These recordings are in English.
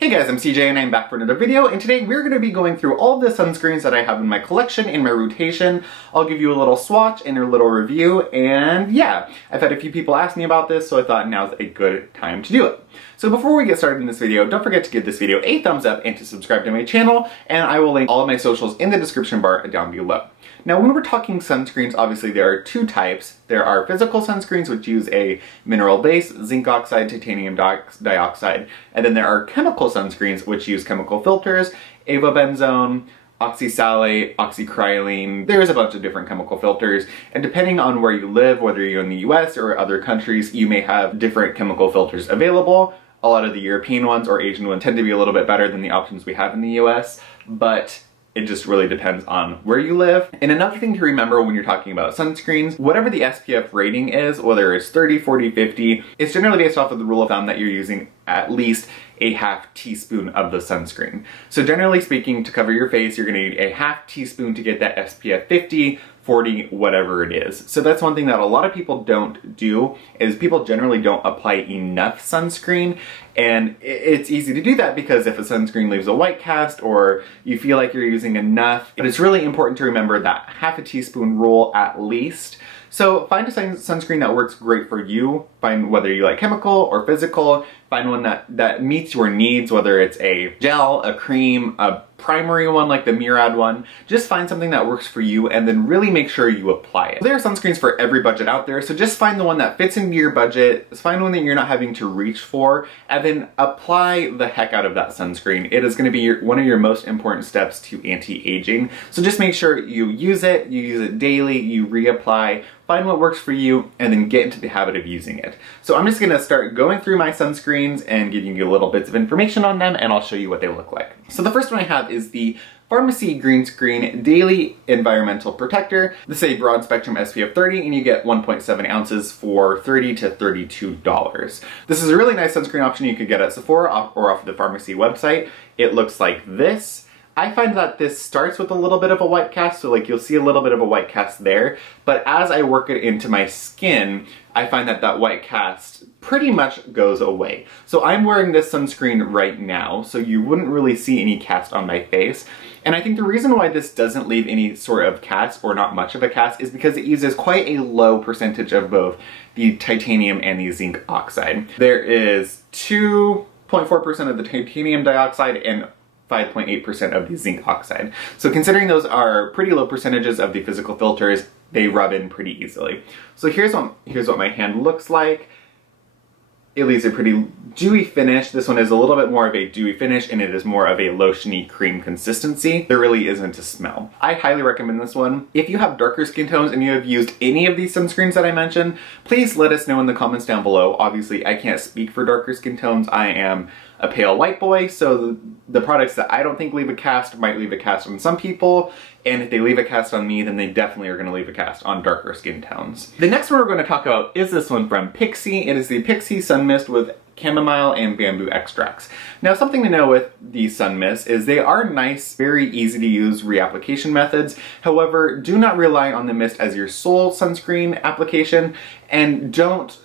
Hey guys, I'm CJ and I'm back for another video, and today we're going to be going through all of the sunscreens that I have in my collection, in my rotation. I'll give you a little swatch and a little review, and yeah, I've had a few people ask me about this, so I thought now's a good time to do it. So before we get started in this video, don't forget to give this video a thumbs up and to subscribe to my channel, and I will link all of my socials in the description bar down below. Now, when we're talking sunscreens, obviously there are two types. There are physical sunscreens, which use a mineral base, zinc oxide, titanium dioxide, and then there are chemical sunscreens, which use chemical filters, avobenzone, oxysalate, oxycrylene. There's a bunch of different chemical filters, and depending on where you live, whether you're in the US or other countries, you may have different chemical filters available. A lot of the European ones or Asian ones tend to be a little bit better than the options we have in the US, but it just really depends on where you live. And another thing to remember when you're talking about sunscreens, whatever the SPF rating is, whether it's 30, 40, 50, it's generally based off of the rule of thumb that you're using at least a half teaspoon of the sunscreen. So generally speaking, to cover your face, you're gonna need a half teaspoon to get that SPF 50, 40, whatever it is. So that's one thing that a lot of people don't do, is people generally don't apply enough sunscreen. And it's easy to do that because if a sunscreen leaves a white cast or you feel like you're using enough, but it's really important to remember that half a teaspoon rule at least. So find a sunscreen that works great for you. Find whether you like chemical or physical. Find one that meets your needs, whether it's a gel, a cream, a primary one like the Murad one. Just find something that works for you and then really make sure you apply it. There are sunscreens for every budget out there, so just find the one that fits into your budget, find one that you're not having to reach for, and then apply the heck out of that sunscreen. It is going to be one of your most important steps to anti-aging. So just make sure you use it daily, you reapply, find what works for you, and then get into the habit of using it. So I'm just gonna start going through my sunscreens and giving you little bits of information on them, and I'll show you what they look like. So the first one I have is the Pharmacy Green Screen Daily Environmental Protector. This is a broad spectrum SPF 30, and you get 1.7 ounces for $30 to $32. This is a really nice sunscreen option you could get at Sephora or off the pharmacy website. It looks like this. I find that this starts with a little bit of a white cast, so like you'll see a little bit of a white cast there, but as I work it into my skin, I find that that white cast pretty much goes away. So I'm wearing this sunscreen right now, so you wouldn't really see any cast on my face. And I think the reason why this doesn't leave any sort of cast, or not much of a cast, is because it uses quite a low percentage of both the titanium and the zinc oxide. There is 2.4% of the titanium dioxide and 5.8% of the zinc oxide. So considering those are pretty low percentages of the physical filters, they rub in pretty easily. So here's what my hand looks like. It leaves a pretty dewy finish. This one is a little bit more of a dewy finish, and it is more of a lotiony cream consistency. There really isn't a smell. I highly recommend this one. If you have darker skin tones and you have used any of these sunscreens that I mentioned, please let us know in the comments down below. Obviously, I can't speak for darker skin tones. I am a pale white boy, so the products that I don't think leave a cast might leave a cast on some people, and if they leave a cast on me, then they definitely are going to leave a cast on darker skin tones. The next one we're going to talk about is this one from Pixi. It is the Pixi Sun Mist with chamomile and bamboo extracts. Now, something to know with these sun mists is they are nice, very easy to use reapplication methods. However, do not rely on the mist as your sole sunscreen application, and don't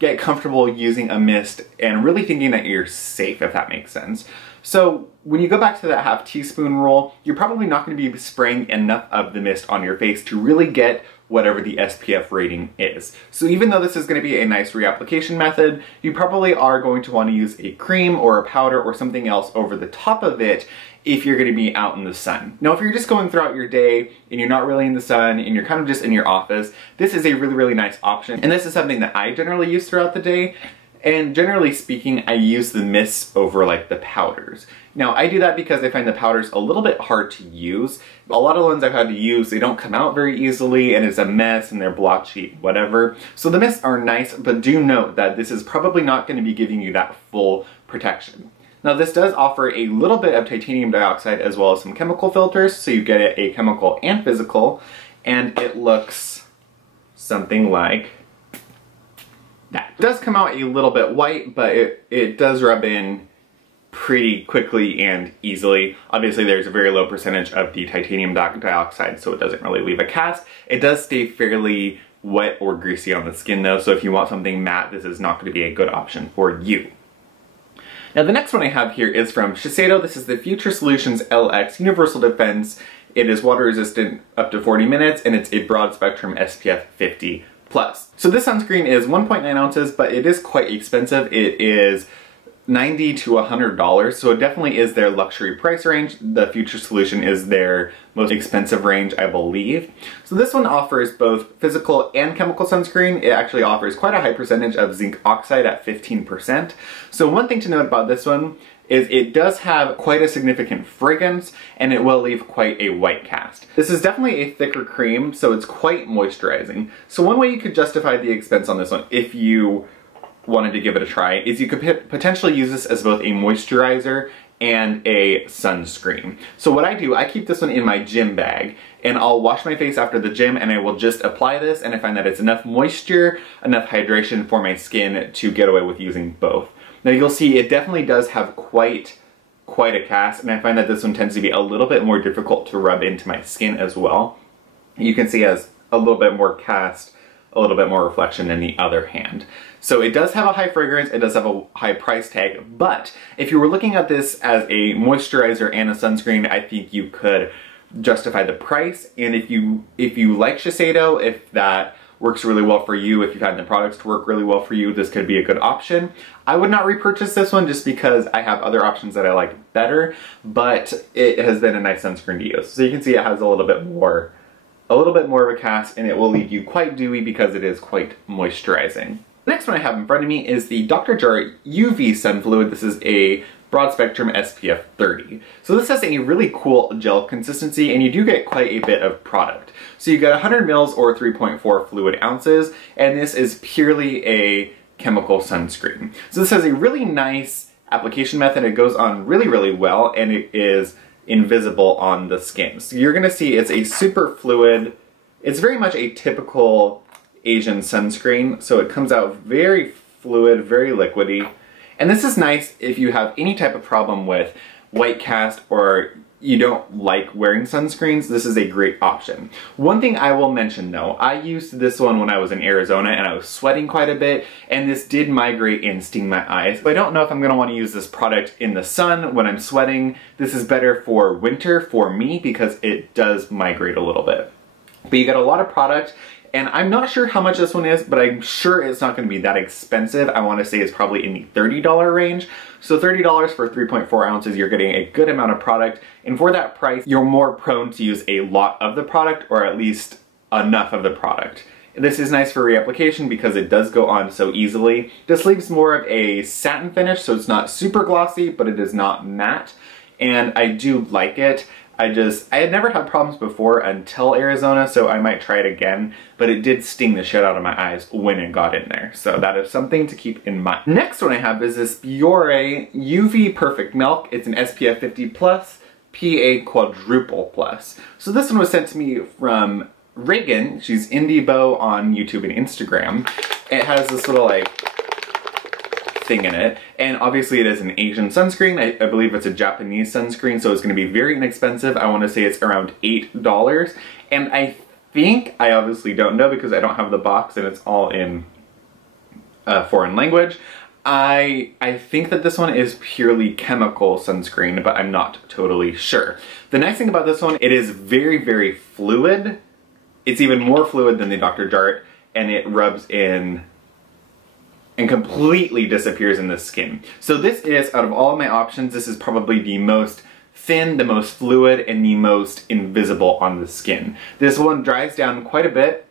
get comfortable using a mist and really thinking that you're safe, if that makes sense. So when you go back to that half teaspoon rule, you're probably not going to be spraying enough of the mist on your face to really get whatever the SPF rating is. So even though this is going to be a nice reapplication method, you probably are going to want to use a cream or a powder or something else over the top of it if you're going to be out in the sun. Now, if you're just going throughout your day and you're not really in the sun and you're kind of just in your office, this is a really, really nice option. And this is something that I generally use throughout the day. And generally speaking, I use the mists over like the powders. Now, I do that because I find the powders a little bit hard to use. A lot of the ones I've had to use, they don't come out very easily and it's a mess and they're blotchy, whatever. So the mists are nice, but do note that this is probably not going to be giving you that full protection. Now, this does offer a little bit of titanium dioxide as well as some chemical filters, so you get it a chemical and physical, and it looks something like that. It does come out a little bit white, but it does rub in pretty quickly and easily. Obviously, there's a very low percentage of the titanium dioxide, so it doesn't really leave a cast. It does stay fairly wet or greasy on the skin though, so if you want something matte, this is not going to be a good option for you. Now the next one I have here is from Shiseido. This is the Future Solutions LX Universal Defense. It is water resistant up to 40 minutes and it's a broad spectrum SPF 50+. So this sunscreen is 1.9 ounces, but it is quite expensive. It is $90 to $100, so it definitely is their luxury price range. The Future Solution is their most expensive range, I believe. So this one offers both physical and chemical sunscreen. It actually offers quite a high percentage of zinc oxide at 15%. So one thing to note about this one is it does have quite a significant fragrance and it will leave quite a white cast. This is definitely a thicker cream, so it's quite moisturizing. So one way you could justify the expense on this one, if you wanted to give it a try, is you could potentially use this as both a moisturizer and a sunscreen. So what I do, I keep this one in my gym bag and I'll wash my face after the gym and I will just apply this, and I find that it's enough moisture, enough hydration for my skin to get away with using both. Now you'll see it definitely does have quite a cast, and I find that this one tends to be a little bit more difficult to rub into my skin as well. You can see it has a little bit more cast, a little bit more reflection than the other hand. So it does have a high fragrance, it does have a high price tag, but if you were looking at this as a moisturizer and a sunscreen, I think you could justify the price. And if you like Shiseido, if that works really well for you, if you find the products to work really well for you, this could be a good option. I would not repurchase this one just because I have other options that I like better, but it has been a nice sunscreen to use. So you can see it has a little bit more of a cast, and it will leave you quite dewy because it is quite moisturizing. The next one I have in front of me is the Dr. Jart UV Sun Fluid. This is a broad spectrum SPF 30. So this has a really cool gel consistency and you do get quite a bit of product. So you get 100 mils or 3.4 fluid ounces, and this is purely a chemical sunscreen. So this has a really nice application method. It goes on really well and it is invisible on the skin. So you're gonna see it's a super fluid, it's very much a typical Asian sunscreen, so it comes out very fluid, very liquidy. And this is nice if you have any type of problem with white cast or you don't like wearing sunscreens. This is a great option. One thing I will mention though, I used this one when I was in Arizona and I was sweating quite a bit, and this did migrate and sting my eyes. So I don't know if I'm gonna want to use this product in the sun when I'm sweating. This is better for winter for me because it does migrate a little bit. But you get a lot of product, and I'm not sure how much this one is, but I'm sure it's not going to be that expensive. I want to say it's probably in the $30 range. So $30 for 3.4 ounces, you're getting a good amount of product. And for that price, you're more prone to use a lot of the product, or at least enough of the product. This is nice for reapplication because it does go on so easily. This leaves more of a satin finish, so it's not super glossy, but it is not matte. And I do like it. I had never had problems before until Arizona, so I might try it again, but it did sting the shit out of my eyes when it got in there. So that is something to keep in mind. Next one I have is this Yura UV Perfect Milk. It's an SPF 50+, PA quadruple plus. So this one was sent to me from Reagan. She's Indie on YouTube and Instagram. It has this little thing in it, and obviously it is an Asian sunscreen. I believe it's a Japanese sunscreen, so it's going to be very inexpensive. I want to say it's around $8, and I think, I obviously don't know because I don't have the box and it's all in foreign language. I think that this one is purely chemical sunscreen, but I'm not totally sure. The nice thing about this one, it is very fluid. It's even more fluid than the Dr. Jart, and it rubs in and completely disappears in the skin. So this is, out of all my options, this is probably the most thin, the most fluid, and the most invisible on the skin. This one dries down quite a bit.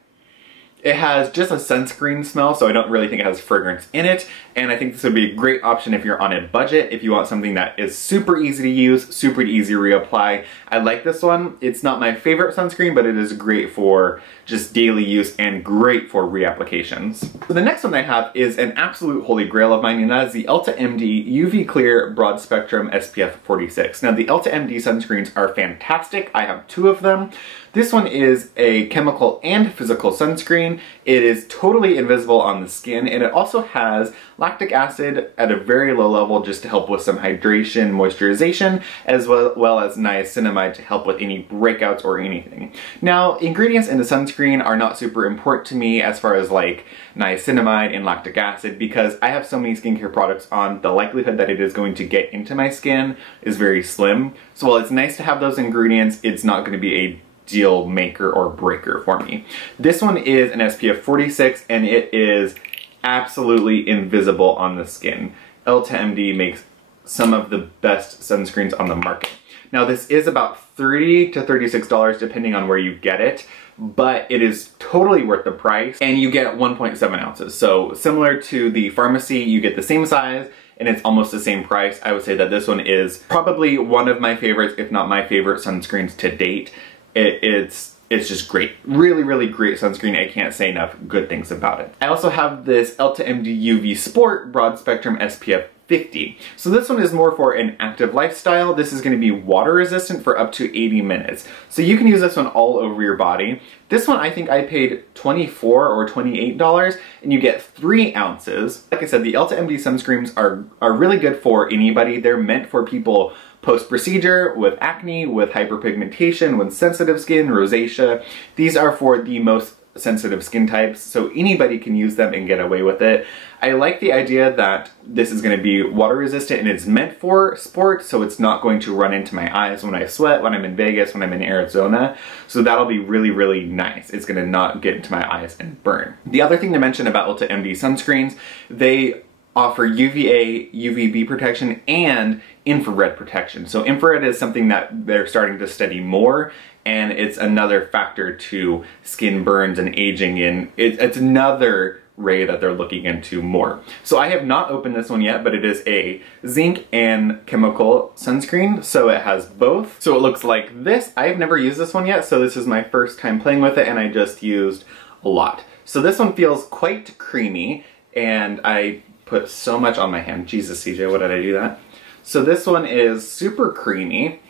It has just a sunscreen smell, so I don't really think it has fragrance in it, and I think this would be a great option if you're on a budget, if you want something that is super easy to use, super easy to reapply. I like this one. It's not my favorite sunscreen, but it is great for just daily use and great for reapplications. So the next one I have is an absolute holy grail of mine, and that is the EltaMD UV Clear Broad Spectrum SPF 46. Now the EltaMD sunscreens are fantastic. I have 2 of them. This one is a chemical and physical sunscreen. It is totally invisible on the skin, and it also has lactic acid at a very low level just to help with some hydration, moisturization, as well as niacinamide to help with any breakouts or anything. Now, ingredients in the sunscreen are not super important to me as far as like niacinamide and lactic acid, because I have so many skincare products on, the likelihood that it is going to get into my skin is very slim. So while it's nice to have those ingredients, it's not going to be a deal maker or breaker for me. This one is an SPF 46 and it is absolutely invisible on the skin. EltaMD makes some of the best sunscreens on the market. Now this is about $30 to $36 depending on where you get it, but it is totally worth the price, and you get 1.7 ounces. So similar to the pharmacy, you get the same size and it's almost the same price. I would say that this one is probably one of my favorites, if not my favorite sunscreens to date. It's just great. Really, really great sunscreen. I can't say enough good things about it. I also have this EltaMD UV Sport Broad Spectrum SPF 50. So this one is more for an active lifestyle. This is going to be water resistant for up to 80 minutes. So you can use this one all over your body. This one I think I paid $24 or $28 and you get 3 ounces. Like I said, the EltaMD sunscreens are really good for anybody. They're meant for people post-procedure, with acne, with hyperpigmentation, with sensitive skin, rosacea. These are for the most sensitive skin types, so anybody can use them and get away with it. I like the idea that this is going to be water resistant and it's meant for sport, so it's not going to run into my eyes when I sweat, when I'm in Vegas, when I'm in Arizona. So that'll be really, really nice. It's going to not get into my eyes and burn. The other thing to mention about EltaMD sunscreens, they offer UVA, UVB protection, and infrared protection. So infrared is something that they're starting to study more, and it's another factor to skin burns and aging in. It's another ray that they're looking into more. So I have not opened this one yet, but it is a zinc and chemical sunscreen, so it has both. So it looks like this. I've never used this one yet, so this is my first time playing with it, and I just used a lot. So this one feels quite creamy, and I put so much on my hand. Jesus, CJ, what did I do that? So this one is super creamy.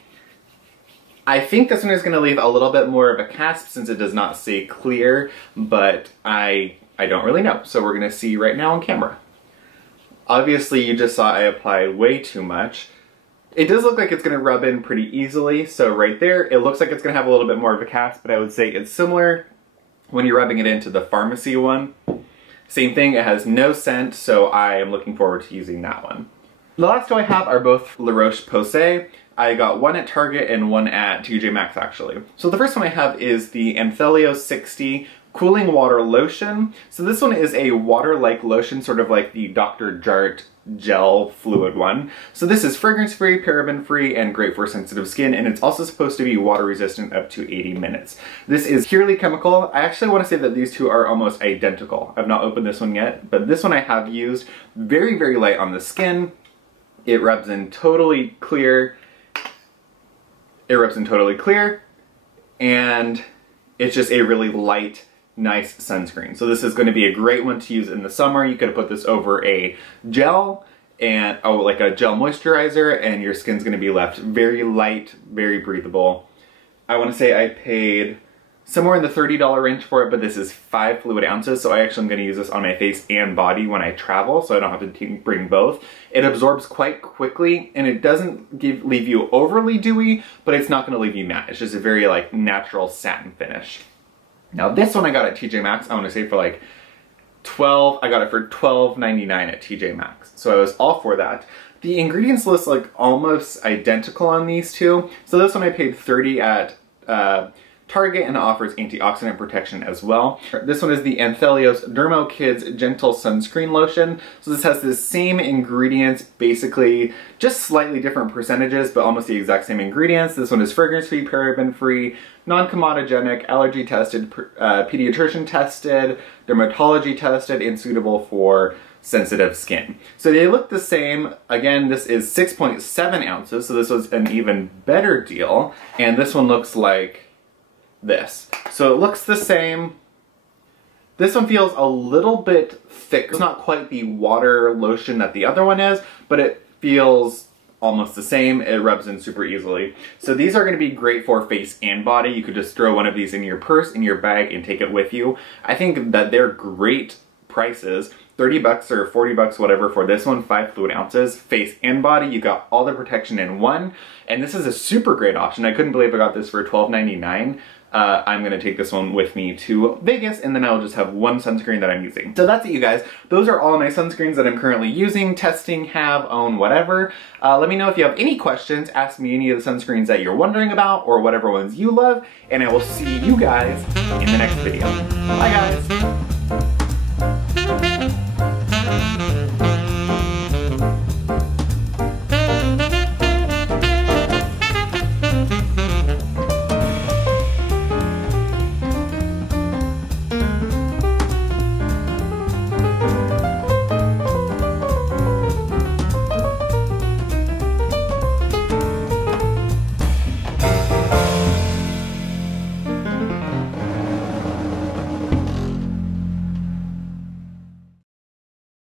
I think this one is going to leave a little bit more of a cast since it does not say clear, but I don't really know. So we're going to see right now on camera. Obviously, you just saw I applied way too much. It does look like it's going to rub in pretty easily. So right there, it looks like it's going to have a little bit more of a cast, but I would say it's similar when you're rubbing it into the pharmacy one. Same thing, it has no scent, so I am looking forward to using that one. The last two I have are both La Roche-Posay. I got one at Target and one at TJ Maxx actually. So the first one I have is the Anthelio 60 Cooling Water Lotion. So this one is a water-like lotion, sort of like the Dr. Jart gel fluid one. So this is fragrance-free, paraben-free, and great for sensitive skin, and it's also supposed to be water-resistant up to 80 minutes. This is purely chemical. I actually want to say that these two are almost identical. I've not opened this one yet, but this one I have used. Very, very light on the skin. It rubs in totally clear. It rubs in totally clear, and it's just a really light, nice sunscreen. So this is going to be a great one to use in the summer. You could put this over a gel and like a gel moisturizer, and your skin's going to be left very light, very breathable. I want to say I paid somewhere in the $30 range for it, but this is 5 fluid ounces, so I actually am going to use this on my face and body when I travel, so I don't have to bring both. It absorbs quite quickly, and it doesn't leave you overly dewy, but it's not going to leave you matte. It's just a very like natural satin finish. Now this one I got at TJ Maxx, I want to say for like I got it for $12.99 at TJ Maxx, so I was all for that. The ingredients list like almost identical on these two, so this one I paid $30 at Target and offers antioxidant protection as well. This one is the Anthelios Dermo Kids Gentle Sunscreen Lotion. So this has the same ingredients, basically just slightly different percentages, but almost the exact same ingredients. This one is fragrance-free, paraben-free, non-comedogenic, allergy tested, pediatrician tested, dermatology tested, and suitable for sensitive skin. So they look the same. Again, this is 6.7 ounces, so this was an even better deal. And this one looks like this. So it looks the same. This one feels a little bit thick. It's not quite the water lotion that the other one is, but it feels almost the same. It rubs in super easily. So these are going to be great for face and body. You could just throw one of these in your purse, in your bag, and take it with you. I think that they're great prices. 30 bucks or 40 bucks, whatever, for this one, 5 fluid ounces, face and body. You got all the protection in one, and this is a super great option. I couldn't believe I got this for $12.99. I'm gonna take this one with me to Vegas, and then I'll just have one sunscreen that I'm using. So that's it, you guys. Those are all my sunscreens that I'm currently using, testing, have, own, whatever. Let me know if you have any questions. Ask me any of the sunscreens that you're wondering about, or whatever ones you love, and I will see you guys in the next video. Bye, guys.